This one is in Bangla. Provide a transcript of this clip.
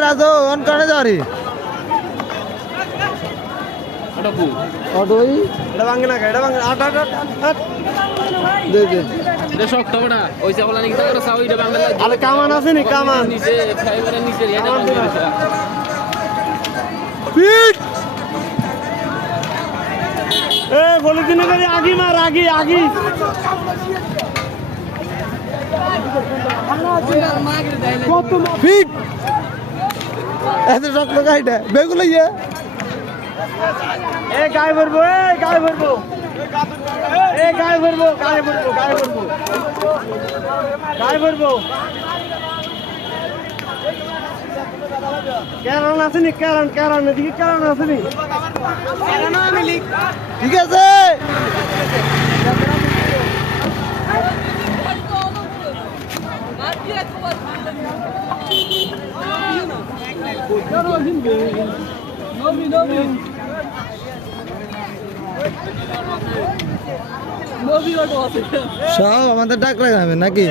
রাজু অন কানে যারি অটোই এটা ভাঙে না এটা ভাঙে আট আট আট দে দে এটা শক্ত বড়া ওই চাওলা নাকি তার সাও এটা বাংলা আরে কামান আছে নি কামান নিচে ফাইবারের নিচে এটা বাংলা পিট এ বলে দিনে করে আগি মার আগি আগি কত পিট এত শক্ত গাইটা বেগুলো ইয়ে এ গায় ভরবো এ গায় ভরবো এ গায় ভরবো গায় ভরবো গায় ভরবো গায় ভরবো কারণ আসেনি কারণ কারণ এদিকে কারণ আসেনি ঠিক আছে সব আমাদের ডাক লাগাবে নাকি